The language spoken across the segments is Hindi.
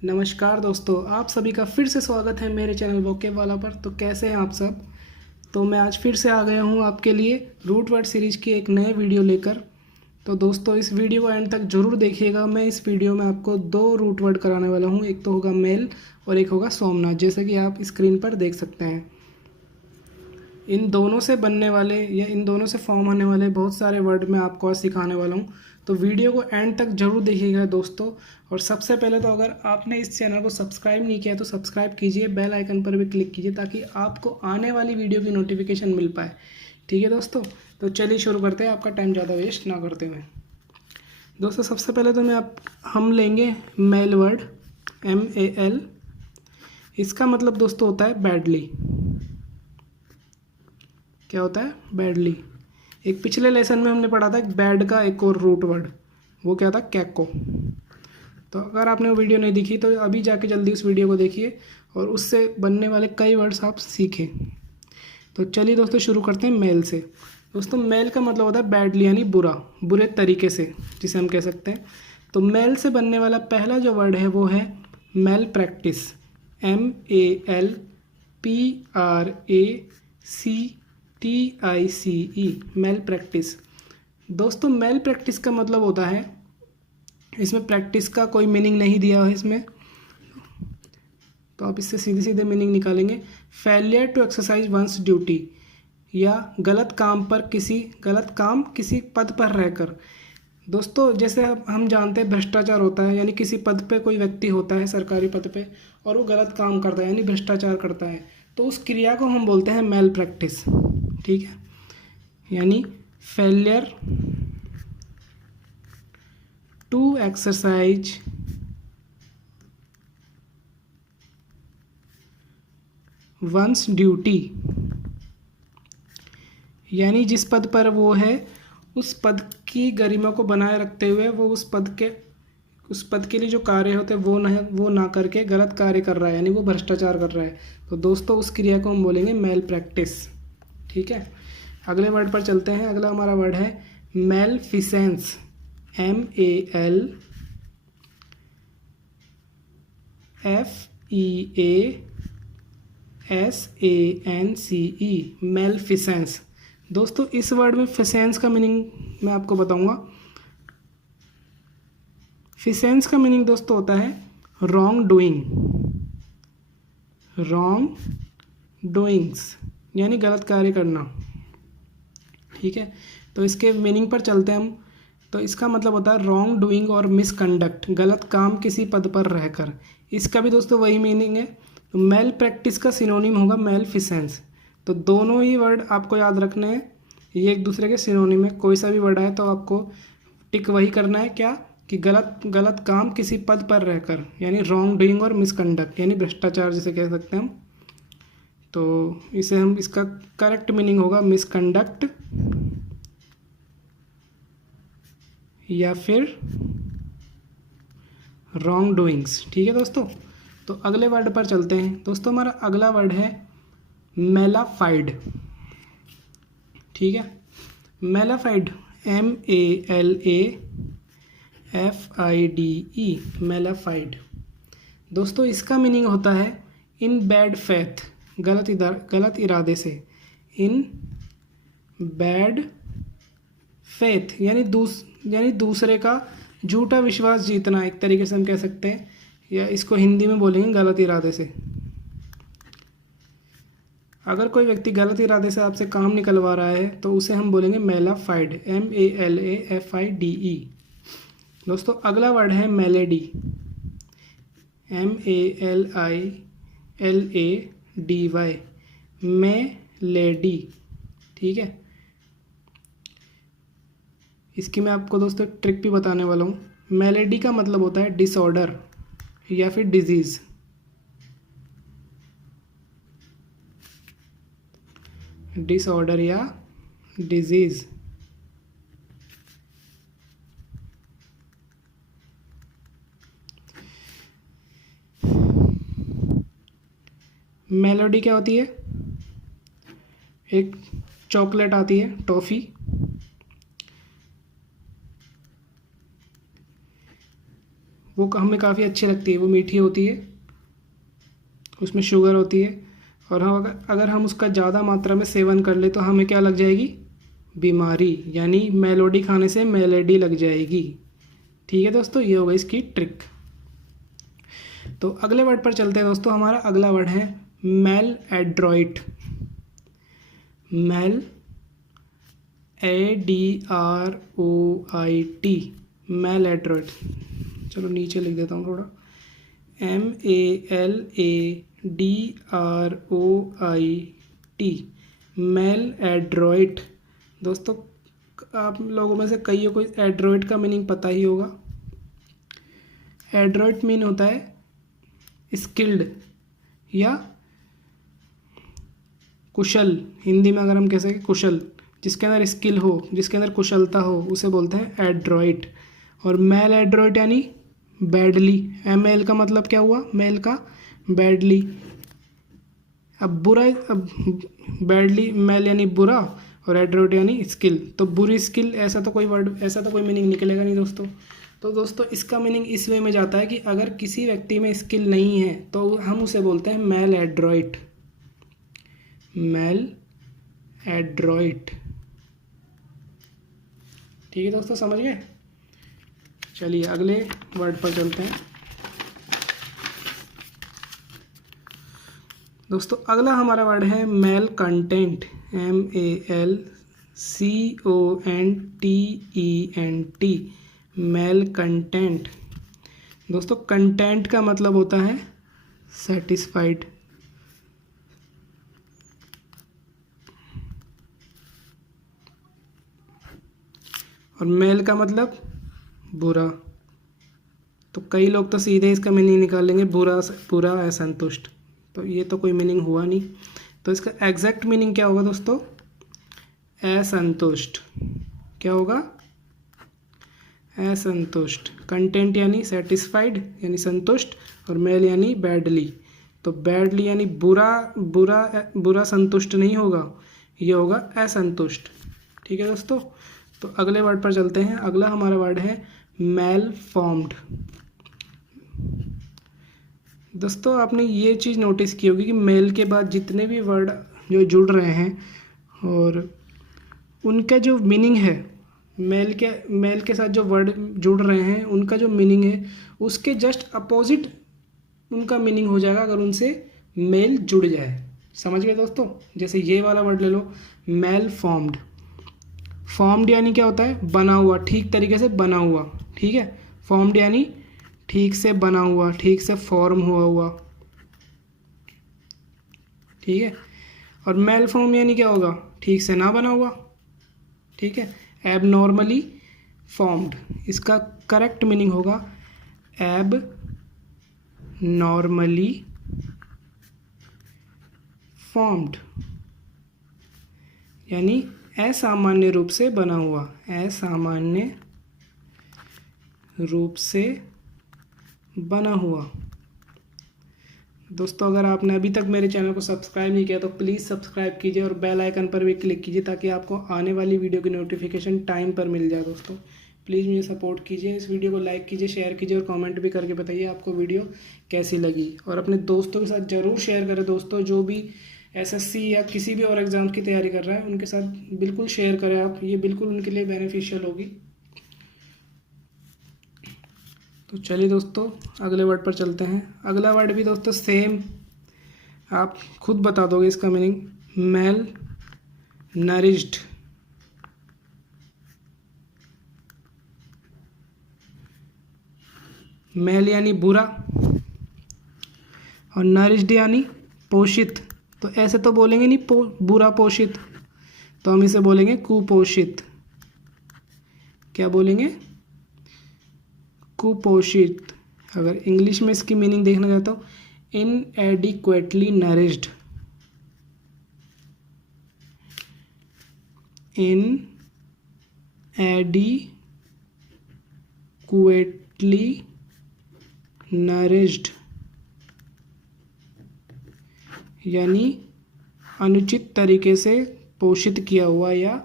नमस्कार दोस्तों, आप सभी का फिर से स्वागत है मेरे चैनल वोके वाला पर। तो कैसे हैं आप सब। तो मैं आज फिर से आ गया हूं आपके लिए रूट वर्ड सीरीज़ की एक नए वीडियो लेकर। तो दोस्तों इस वीडियो को एंड तक ज़रूर देखिएगा। मैं इस वीडियो में आपको दो रूट वर्ड कराने वाला हूं, एक तो होगा मेल और एक होगा सोमनाथ, जैसे कि आप स्क्रीन पर देख सकते हैं। इन दोनों से बनने वाले या इन दोनों से फॉर्म होने वाले बहुत सारे वर्ड मैं आपको आज सिखाने वाला हूँ। तो वीडियो को एंड तक जरूर देखिएगा दोस्तों। और सबसे पहले तो अगर आपने इस चैनल को सब्सक्राइब नहीं किया तो सब्सक्राइब कीजिए, बेल आइकन पर भी क्लिक कीजिए ताकि आपको आने वाली वीडियो की नोटिफिकेशन मिल पाए। ठीक है दोस्तों, तो चलिए शुरू करते हैं आपका टाइम ज़्यादा वेस्ट ना करते हुए। दोस्तों सबसे पहले तो हम लेंगे मेल वर्ड, MEL। इसका मतलब दोस्तों होता है बैडली। क्या होता है? बैडली। एक पिछले लेसन में हमने पढ़ा था एक बैड का एक और रूट वर्ड, वो क्या था? कैको। तो अगर आपने वो वीडियो नहीं देखी तो अभी जाके जल्दी उस वीडियो को देखिए और उससे बनने वाले कई वर्ड्स आप सीखें। तो चलिए दोस्तों शुरू करते हैं मेल से। दोस्तों मेल का मतलब होता है बैडली, यानी बुरा, बुरे तरीके से जिसे हम कह सकते हैं। तो मेल से बनने वाला पहला जो वर्ड है वो है malpractice. MELPRACTICE, malpractice. दोस्तों मेल प्रैक्टिस का मतलब होता है, इसमें प्रैक्टिस का कोई मीनिंग नहीं दिया है इसमें, तो आप इससे सीधे सीधे मीनिंग निकालेंगे। Failure to exercise one's duty, या गलत काम किसी पद पर रहकर। दोस्तों जैसे अब हम जानते हैं भ्रष्टाचार होता है, यानी किसी पद पे कोई व्यक्ति होता है सरकारी पद पे और वो गलत काम करता है यानी भ्रष्टाचार करता है, तो उस क्रिया को हम बोलते हैं मेल प्रैक्टिस। ठीक है, यानी failure to exercise one's duty, यानी जिस पद पर वो है उस पद की गरिमा को बनाए रखते हुए वो उस पद के लिए जो कार्य होते हैं वो ना करके गलत कार्य कर रहा है, यानी वो भ्रष्टाचार कर रहा है। तो दोस्तों उस क्रिया को हम बोलेंगे मेल प्रैक्टिस। ठीक है, अगले वर्ड पर चलते हैं। अगला हमारा वर्ड है मेलफिसेंस। MELFEASANCE, मेलफिसेंस। दोस्तों इस वर्ड में फिसेंस का मीनिंग मैं आपको बताऊंगा। फिसेंस का मीनिंग दोस्तों होता है रॉन्ग डूइंग्स, यानी गलत कार्य करना। ठीक है, तो इसके मीनिंग पर चलते हैं हम। तो इसका मतलब होता है रॉन्ग डूइंग और मिसकंडक्ट, गलत काम किसी पद पर रहकर। इसका भी दोस्तों वही मीनिंग है। तो मेल प्रैक्टिस का सिनोनिम होगा मेलफिसेंस। तो दोनों ही वर्ड आपको याद रखने हैं, ये एक दूसरे के सिनोनिम है। कोई सा भी वर्ड आए तो आपको टिक वही करना है, क्या कि गलत काम किसी पद पर रहकर, यानी रॉन्ग डूइंग और मिसकंडक्ट, यानी भ्रष्टाचार जिसे कह सकते हैं हम। तो इसे हम इसका करेक्ट मीनिंग होगा मिसकंडक्ट या फिर रॉन्ग डूइंग्स। ठीक है दोस्तों, तो अगले वर्ड पर चलते हैं। दोस्तों हमारा अगला वर्ड है मेलाफाइड। ठीक है, मेलाफाइड, MELAFIDE, मेलाफाइड। दोस्तों इसका मीनिंग होता है इन बैड फेथ, गलत इरादे से। इन बैड फेथ यानी दूसरे का झूठा विश्वास जीतना, एक तरीके से हम कह सकते हैं, या इसको हिंदी में बोलेंगे गलत इरादे से। अगर कोई व्यक्ति गलत इरादे से आपसे काम निकलवा रहा है तो उसे हम बोलेंगे मेलाफाइड, MELAFIDE। दोस्तों अगला वर्ड है मेलेडी, MELILADY, मेलेडी। ठीक है, इसकी मैं आपको दोस्तों ट्रिक भी बताने वाला हूँ। मेलेडी का मतलब होता है डिसऑर्डर या फिर डिजीज़। डिसऑर्डर या डिजीज़। मेलोडी क्या होती है? एक चॉकलेट आती है, टॉफ़ी, वो हमें काफ़ी अच्छी लगती है, वो मीठी होती है, उसमें शुगर होती है, और हम अगर हम उसका ज़्यादा मात्रा में सेवन कर ले तो हमें क्या लग जाएगी, बीमारी, यानी मेलोडी खाने से मेलेडी लग जाएगी। ठीक है दोस्तों, ये होगा इसकी ट्रिक। तो अगले वर्ड पर चलते हैं दोस्तों। हमारा अगला वर्ड है मेल एड्रॉइट। मेल ADROIT, मेल एड्रॉइट। चलो नीचे लिख देता हूँ थोड़ा, MELADROIT, मेल एड्रॉइट। दोस्तों आप लोगों में से कईयों को एड्रॉइट का मीनिंग पता ही होगा। एड्रॉइट मीन होता है स्किल्ड या कुशल। हिंदी में अगर हम कह सकें कुशल, जिसके अंदर स्किल हो, जिसके अंदर कुशलता हो, उसे बोलते हैं एड्रॉइट। और मेल एड्रॉइट यानी बैडली। मेल का मतलब क्या हुआ, मेल का बैडली। अब बैडली, मेल यानी बुरा और एड्रॉइट यानी स्किल, तो बुरी स्किल, ऐसा तो कोई मीनिंग निकलेगा नहीं दोस्तों। तो दोस्तों इसका मीनिंग इस वे में जाता है कि अगर किसी व्यक्ति में स्किल नहीं है तो हम उसे बोलते हैं मेल एड्रॉइट। Mail Adroit. ठीक है दोस्तों, समझ गए। चलिए अगले वर्ड पर चलते हैं दोस्तों। अगला हमारा वर्ड है malcontent. MELCONTENT, malcontent. दोस्तों कंटेंट का मतलब होता है सेटिस्फाइड, और मेल का मतलब बुरा। तो कई लोग तो सीधे इसका मीनिंग निकालेंगे बुरा असंतुष्ट, तो ये तो कोई मीनिंग हुआ नहीं। तो इसका एग्जैक्ट मीनिंग क्या होगा दोस्तों, असंतुष्ट। क्या होगा, असंतुष्ट। कंटेंट यानी सेटिस्फाइड यानी संतुष्ट, और मेल यानी बैडली। तो बैडली यानी बुरा संतुष्ट नहीं होगा, ये होगा असंतुष्ट। ठीक है दोस्तों, तो अगले वर्ड पर चलते हैं। अगला हमारा वर्ड है मेल फॉर्म्ड। दोस्तों आपने ये चीज़ नोटिस की होगी कि मेल के बाद जितने भी वर्ड जो जुड़ रहे हैं और उनका जो मीनिंग है, मेल के साथ जो वर्ड जुड़ रहे हैं उनका जो मीनिंग है उसके जस्ट अपोजिट उनका मीनिंग हो जाएगा अगर उनसे मेल जुड़ जाए। समझ गए दोस्तों। जैसे ये वाला वर्ड ले लो, मेल फॉर्म्ड। फॉर्म्ड यानी क्या होता है, बना हुआ, ठीक तरीके से बना हुआ। ठीक है, फॉर्म्ड यानी ठीक से बना हुआ, ठीक से फॉर्म हुआ। ठीक है, और मेल फॉर्म यानी क्या होगा, ठीक से ना बना हुआ। ठीक है, एब नॉर्मली फॉर्म्ड, इसका करेक्ट मीनिंग होगा एब नॉर्मली फॉर्म्ड, यानी असामान्य रूप से बना हुआ, असामान्य रूप से बना हुआ। दोस्तों अगर आपने अभी तक मेरे चैनल को सब्सक्राइब नहीं किया तो प्लीज़ सब्सक्राइब कीजिए और बेल आइकन पर भी क्लिक कीजिए ताकि आपको आने वाली वीडियो की नोटिफिकेशन टाइम पर मिल जाए। दोस्तों प्लीज़ मुझे सपोर्ट कीजिए, इस वीडियो को लाइक कीजिए, शेयर कीजिए और कमेंट भी करके बताइए आपको वीडियो कैसी लगी। और अपने दोस्तों के साथ ज़रूर शेयर करें दोस्तों, जो भी SSC या किसी भी और एग्ज़ाम की तैयारी कर रहा है उनके साथ बिल्कुल शेयर करें आप, ये बिल्कुल उनके लिए बेनिफिशियल होगी। तो चलिए दोस्तों अगले वर्ड पर चलते हैं। अगला वर्ड भी दोस्तों सेम, आप खुद बता दोगे इसका मीनिंग, मेल नरिश्ड। मेल यानी बुरा और नरिश्ड यानी पोषित। तो ऐसे तो बोलेंगे नहीं बुरा पोषित, तो हम इसे बोलेंगे कुपोषित। क्या बोलेंगे, कुपोषित। अगर इंग्लिश में इसकी मीनिंग देखना चाहता हूँ, इनएडिक्वेटली नरिश्ड, इनएडिक्वेटली नरिश्ड यानी अनुचित तरीके से पोषित किया हुआ या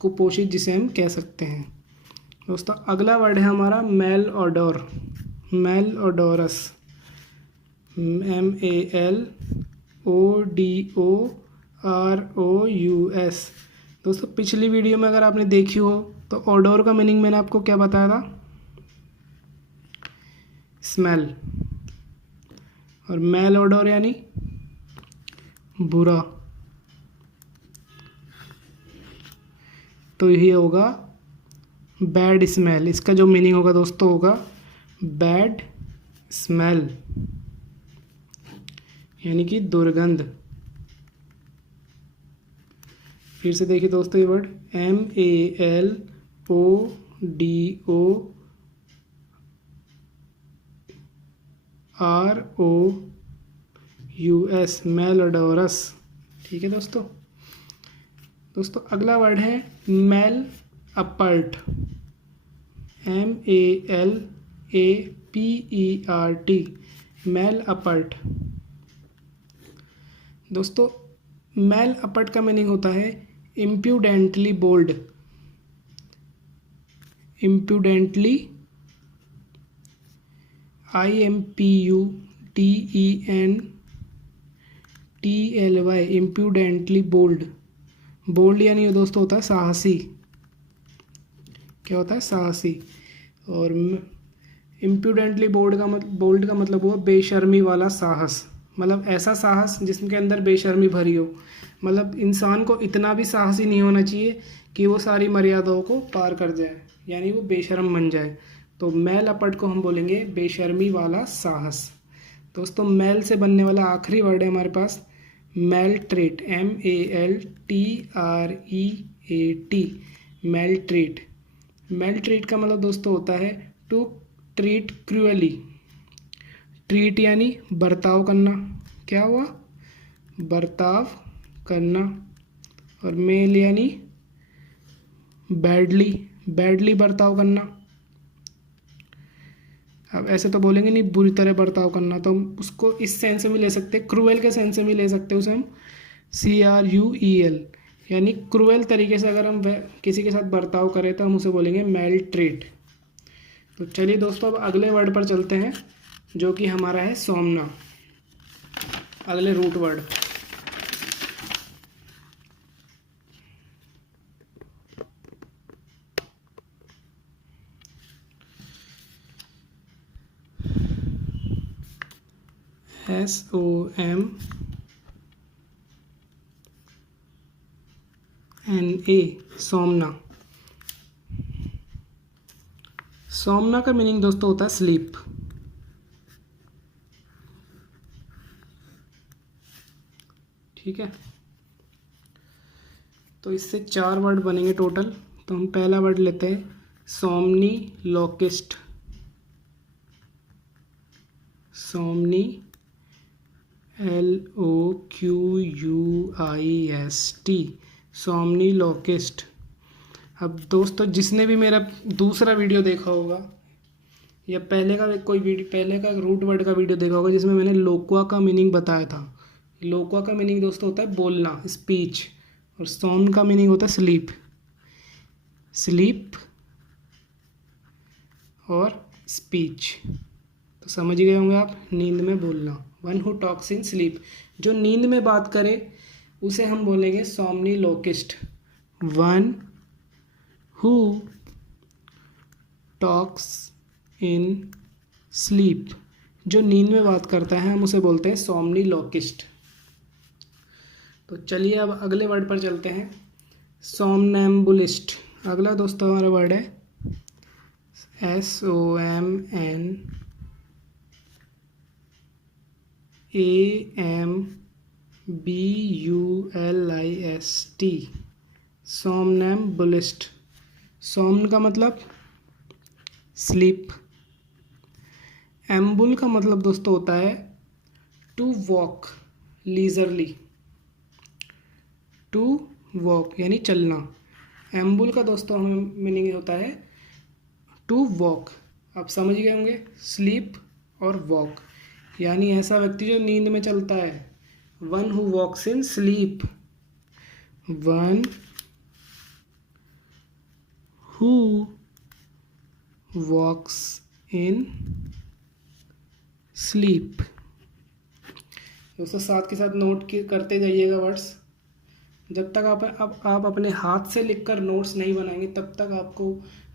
कुपोषित जिसे हम कह सकते हैं। दोस्तों अगला वर्ड है हमारा मेल ऑडोर। मेलोडोरस, MALODOROUS। दोस्तों पिछली वीडियो में अगर आपने देखी हो तो ओडोर का मीनिंग मैंने आपको क्या बताया था, स्मेल, और मेल ओडोर यानी बुरा। तो ये होगा बैड स्मेल। इसका जो मीनिंग होगा दोस्तों होगा बैड स्मेल, यानी कि दुर्गंध। फिर से देखिए दोस्तों ये वर्ड MELODOROUS, मेलोडोरस। ठीक है दोस्तों। दोस्तों अगला वर्ड है मेल अपर्ट, MELAPERT, मेल अपर्ट। दोस्तों मेल अपर्ट का मीनिंग होता है इम्प्यूडेंटली बोल्ड, इम्प्यूडेंटली IMPUDENTLY, इम्प्यूडेंटली बोल्ड। बोल्ड यानी ये दोस्तों होता है साहसी। क्या होता है, साहसी। और इम्प्यूडेंटली बोल्ड का मतलब हुआ बेशर्मी वाला साहस, मतलब ऐसा साहस जिसके अंदर बेशर्मी भरी हो। मतलब इंसान को इतना भी साहसी नहीं होना चाहिए कि वो सारी मर्यादाओं को पार कर जाए, यानी वो बेशर्म बन जाए। तो मेल अपट को हम बोलेंगे बेशर्मी वाला साहस। दोस्तों मेल से बनने वाला आखिरी वर्ड है हमारे पास maltreat, MALTREAT, maltreat. Maltreat का मतलब दोस्तों होता है टू ट्रीट क्रूअली। ट्रीट यानी बर्ताव करना, क्या हुआ, बर्ताव करना। और मेल यानी बैडली, बैडली बर्ताव करना। अब ऐसे तो बोलेंगे नहीं बुरी तरह बर्ताव करना, तो हम उसको इस सेंस में भी ले सकते हैं, क्रूएल के सेंस में भी ले सकते हैं उसे हम, CRUEL, यानी क्रूएल तरीके से अगर हम किसी के साथ बर्ताव करें तो हम उसे बोलेंगे मेल ट्रीट। तो चलिए दोस्तों अब अगले वर्ड पर चलते हैं जो कि हमारा है सोमना, अगले रूट वर्ड। SOMNA, सोमना। सोमना का मीनिंग दोस्तों होता है स्लीप। ठीक है, तो इससे 4 वर्ड बनेंगे टोटल। तो हम पहला वर्ड लेते हैं सोमनी लोकिस्ट, सोमनी LOQUIST, सोमनी लोकिस्ट। अब दोस्तों जिसने भी मेरा दूसरा वीडियो देखा होगा या पहले का कोई वीडियो, पहले का रूट वर्ड का वीडियो देखा होगा जिसमें मैंने लोक्वा का मीनिंग बताया था। लोक्वा का मीनिंग दोस्तों होता है बोलना, स्पीच, और सोम का मीनिंग होता है स्लीप, स्लीप और स्पीच। तो समझ गए होंगे आप, नींद में बोलना, one who talks in sleep, जो नींद में बात करे उसे हम बोलेंगे somniloquist. One who talks in sleep, जो नींद में बात करता है हम उसे बोलते हैं सोमनी लोकिस्ट। तो चलिए अब अगले वर्ड पर चलते हैं, सोमनैम्बुलिस्ट। अगला दोस्तों हमारा वर्ड है SOMNAMBULIST, सोमनैम्बुलिस्ट। सोमन का मतलब स्लीप, एम्बुल का मतलब दोस्तों होता है to walk leisurely, to walk यानी चलना। एम्बुल का दोस्तों हमें मीनिंग होता है टू वॉक। आप समझ गए होंगे, स्लीप और वॉक, यानी ऐसा व्यक्ति जो नींद में चलता है। One who walks in sleep, one who walks in sleep. दोस्तों साथ के साथ नोट करते जाइएगा वर्ड्स। जब तक आप अपने हाथ से लिखकर नोट्स नहीं बनाएंगे तब तक आपको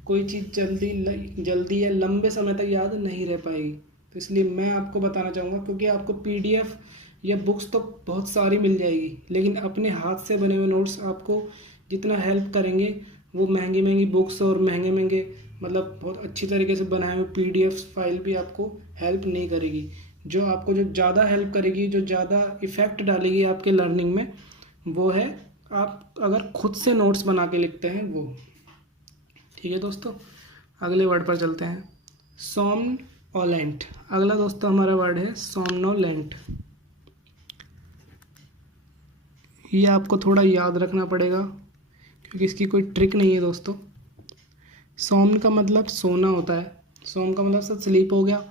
कोई चीज़ जल्दी या लंबे समय तक याद नहीं रह पाएगी। तो इसलिए मैं आपको बताना चाहूँगा, क्योंकि आपको PDF या बुक्स तो बहुत सारी मिल जाएगी, लेकिन अपने हाथ से बने हुए नोट्स आपको जितना हेल्प करेंगे वो महंगी महंगी बुक्स और महंगे महंगे मतलब बहुत अच्छी तरीके से बनाए हुए PDF फाइल भी आपको हेल्प नहीं करेगी। जो ज़्यादा हेल्प करेगी, जो ज़्यादा इफ़ेक्ट डालेगी आपके लर्निंग में, वो है आप अगर खुद से नोट्स बना के लिखते हैं वो। ठीक है दोस्तों, अगले वर्ड पर चलते हैं। सोमनोलेंट। अगला दोस्तों हमारा वर्ड है सोमनोलेंट। ये आपको थोड़ा याद रखना पड़ेगा क्योंकि इसकी कोई ट्रिक नहीं है दोस्तों। सोमन का मतलब सोना होता है, सोम का मतलब सब स्लीप हो गया,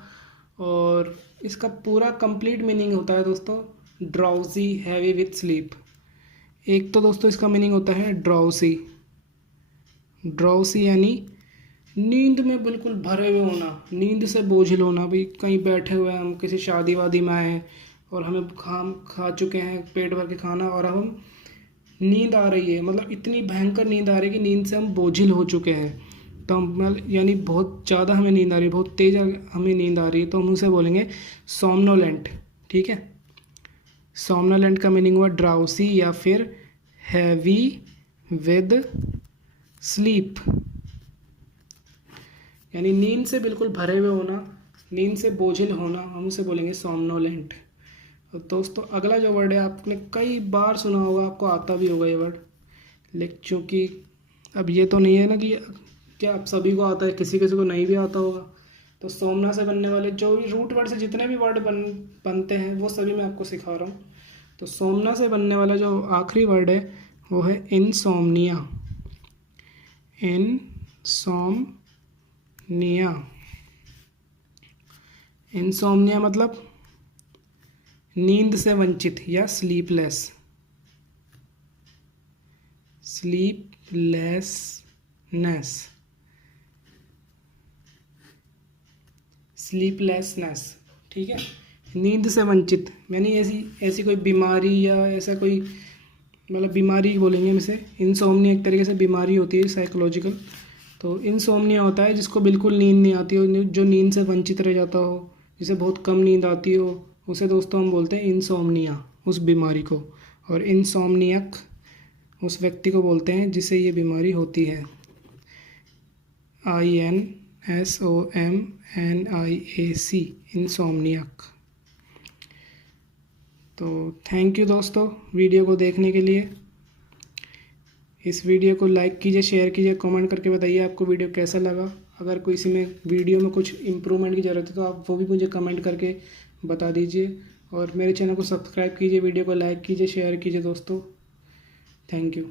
और इसका पूरा कंप्लीट मीनिंग होता है दोस्तों ड्राउजी हैवी विथ स्लीप। एक तो दोस्तों इसका मीनिंग होता है ड्राउसी। ड्राउसी यानी नींद में बिल्कुल भरे हुए होना, नींद से बोझिल होना। भाई कहीं बैठे हुए हैं, हम किसी शादी वादी में आए हैं और हमें खा चुके हैं पेट भर के खाना, और अब हम नींद आ रही है, मतलब इतनी भयंकर नींद आ रही है कि नींद से हम बोझिल हो चुके हैं। तो हम यानी बहुत ज़्यादा हमें नींद आ रही है, बहुत तेज़ हमें नींद आ रही है, तो हम उसे बोलेंगे सोमनोलेंट। ठीक है, सोमनोलेंट का मीनिंग हुआ ड्राउसी या फिर हैवी विद स्लीप, यानी नींद से बिल्कुल भरे हुए होना, नींद से बोझिल होना, हम उसे बोलेंगे सोमनोलेंट। और दोस्तों अगला जो वर्ड है आपने कई बार सुना होगा, आपको आता भी होगा ये वर्ड, लेकिन चूँकि अब ये तो नहीं है ना कि क्या आप सभी को आता है, किसी किसी को नहीं भी आता होगा। तो सोमना से बनने वाले जो भी रूट वर्ड से जितने भी वर्ड बनते हैं वो सभी मैं आपको सिखा रहा हूँ। तो सोमना से बनने वाला जो आखिरी वर्ड है वो है इनसोम्निया। इनसोम्निया। इनसोम्निया मतलब नींद से वंचित या स्लीपलेस। स्लीपलेसनेस। ठीक है, नींद से वंचित यानी ऐसी कोई बीमारी या ऐसा कोई मतलब बीमारी बोलेंगे हम इसे। इंसोम्निया एक तरीके से बीमारी होती है साइकोलॉजिकल। तो इंसोम्निया होता है जिसको बिल्कुल नींद नहीं आती हो, जो नींद से वंचित रह जाता हो, जिसे बहुत कम नींद आती हो, उसे दोस्तों हम बोलते हैं इंसोम्निया, उस बीमारी को। और इंसोम्नियक उस व्यक्ति को बोलते हैं जिसे ये बीमारी होती है। INSOMNIAC, इंसोम्नियक। तो थैंक यू दोस्तों वीडियो को देखने के लिए। इस वीडियो को लाइक कीजिए, शेयर कीजिए, कमेंट करके बताइए आपको वीडियो कैसा लगा। अगर कोई इसी में वीडियो में कुछ इम्प्रूवमेंट की ज़रूरत है तो आप वो भी मुझे कमेंट करके बता दीजिए। और मेरे चैनल को सब्सक्राइब कीजिए, वीडियो को लाइक कीजिए, शेयर कीजिए दोस्तों। Thank you.